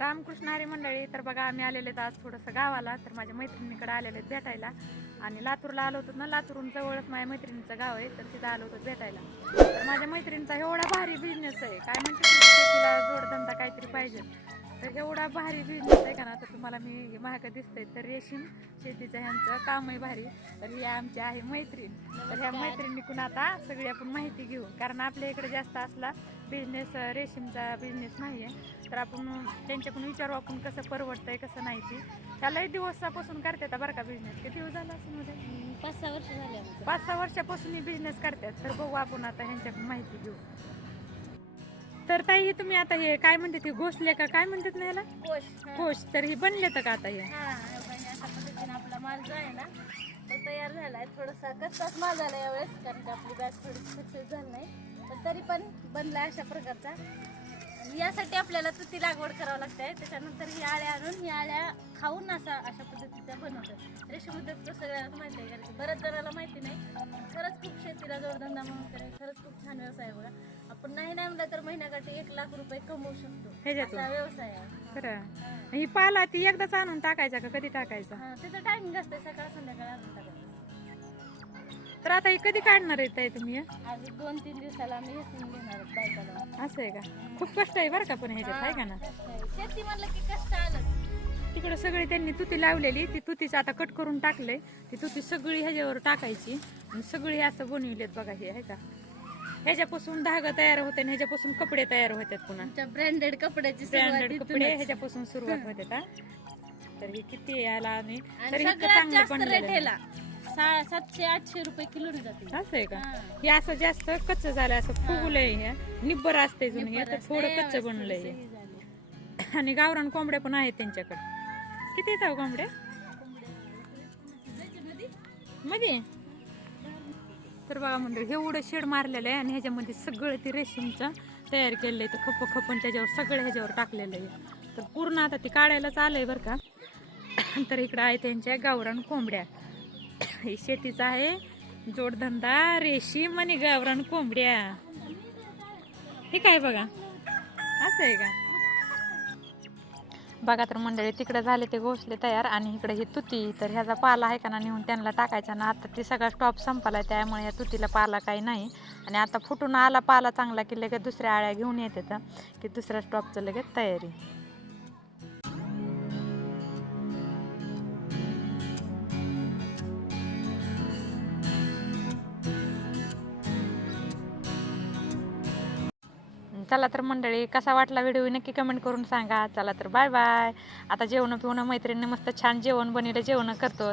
रामकृष्ण हरी मंडळी. तर बघा आम्ही आलेले आज थोडंसं गावाला, तर माझ्या मैत्रिणीकडे आलेले भेटायला. आणि लातूरला आलो होतो ना, लातूरून जवळच माझ्या मैत्रिणीचं गाव आहे, तर तिथं आलो होतो भेटायला. तर माझ्या मैत्रिणीचा एवढा भारी बिझनेस आहे, काय म्हणते शेतीला जोडधंदा काहीतरी पाहिजे, तर एवढा भारी बिझनेस आहे का ना. तर तुम्हाला मी महाग दिसतंय, तर रेशीम शेतीचं ह्यांचं कामही भारी. तर ही आमची आहे मैत्रीण. तर ह्या मैत्रिणीकडून आता सगळी आपण माहिती घेऊ, कारण आपल्या इकडे जास्त असला बिझनेस, रेशीमचा बिझनेस नाही आहे. तर आपण त्यांच्याकडून विचारू आपण कसं परवडतंय कसं नाही. ती त्यालाही दिवसापासून करतात बरं का बिझनेस. किती दिवस झाला असं मध्ये 5-6 वर्ष झाले. 5-6 वर्षापासून ही बिझनेस करतात. तर बघू आपण आता ह्यांच्याकडून माहिती घेऊ. तर ताई हे तुम्ही आता हे काय म्हणते, ते घोसले का काय म्हणतात ना ह्याला, कोश, तर हे बनले तर का आता हे? अशा पद्धतीने आपला माल जो आहे ना तो तयार झालाय. थोडासा कच्चाच माल झाला यावेळेस, कारण की आपली बॅग थोडी सक्सेस झाली नाही, पण तरी पण बनला अशा प्रकारचा. यासाठी आपल्याला तुती लागवड करावं लागते. त्याच्यानंतर ही आळ्या आणून ही आळ्या खाऊन अशा पद्धतीचा बनवतात. रेशीम उद्योग तर सगळ्यांना माहिती आहे, कारण बऱ्याच जणाला माहिती नाही. खरंच खूप शेतीला जोडधंदा म्हणून करायचं, खरंच खूप छान व्यवसाय आहे बघा. आपण नाही म्हणलं तर महिन्याकाठी 1 लाख रुपये कमवू शकतो, असा व्यवसाय आहे. खरं ही पाला ती एकदाच आणून टाकायचा का कधी टाकायचा? त्याचं टायमिंग असते, सकाळ संध्याकाळ आणून टाकायचं. तर आता हे कधी काढणार आहे ताई तुम्ही? आज 2-3 दिवसाला आम्ही हेचून घेणार आहोत बायकाला. असं आहे का? खूप कष्ट आहे बरं का पण ह्याच्यात, आहे का ना? शेती म्हणलं की कष्ट आलं. तिकडे सगळी त्यांनी तुती लावलेली, ती तुतीचं आता कट करून टाकले. ती तुती सगळी ह्याच्यावर टाकायची आणि सगळी असं बनविलेत बघा. हे आहे का, ह्याच्यापासून धागा तयार होते आणि ह्याच्यापासून कपडे तयार होतात. पुन्हा ब्रँडेड कपड्याची ब्रँडेड कपडे ह्याच्यापासून सुरुवात होते. तर हे किती याला आणि तरी सगळ्यात जास्त रेट ह्याला 700-800 रुपये किलो जाते. असं आहे का? हे असं जास्त कच्च झालं, असं फुगलंय, हे निब्बर असते जुन, हे तर थोडं कच्च बनलंय. आणि गावरान कोंबड्या पण आहेत त्यांच्याकडे. किती येतात कोंबड्या मध्ये? तर बघा म्हणजे एवढं शेड मारलेलं आहे आणि ह्याच्यामध्ये सगळं ते रेशीमचं तयार केलेलं आहे. तर खपन त्याच्यावर सगळं ह्याच्यावर टाकलेलं आहे. तर पूर्ण आता ती काढायलाच आलंय बरं का. तर इकडं आहे त्यांच्या गावरान कोंबड्या. हे शेतीचा आहे जोडधंदा, रेशीम आणि गावरान कोंबड्या. हे काय बघा, असं आहे का? बघा तर मंडळी, तिकडे झाले ते घोसले तयार आणि इकडे ही तुती. तर ह्याचा पाला आहे का ना, नेऊन त्यांना टाकायचा ना. आता ती सगळा स्टॉप संपला, त्यामुळे या तुतीला पाला काही नाही. आणि आता फुटून आला पाला चांगला की लगेच दुसऱ्या आळ्या घेऊन येते की दुसऱ्या स्टॉपचं लगेच तयारी. चला तर मंडळी, कसा वाटला व्हिडिओ नक्की कमेंट करून सांगा. चला तर बाय बाय. आता जेवण पिवणं मैत्रिणी मस्त छान जेवण बनवलं, जेवण करतो.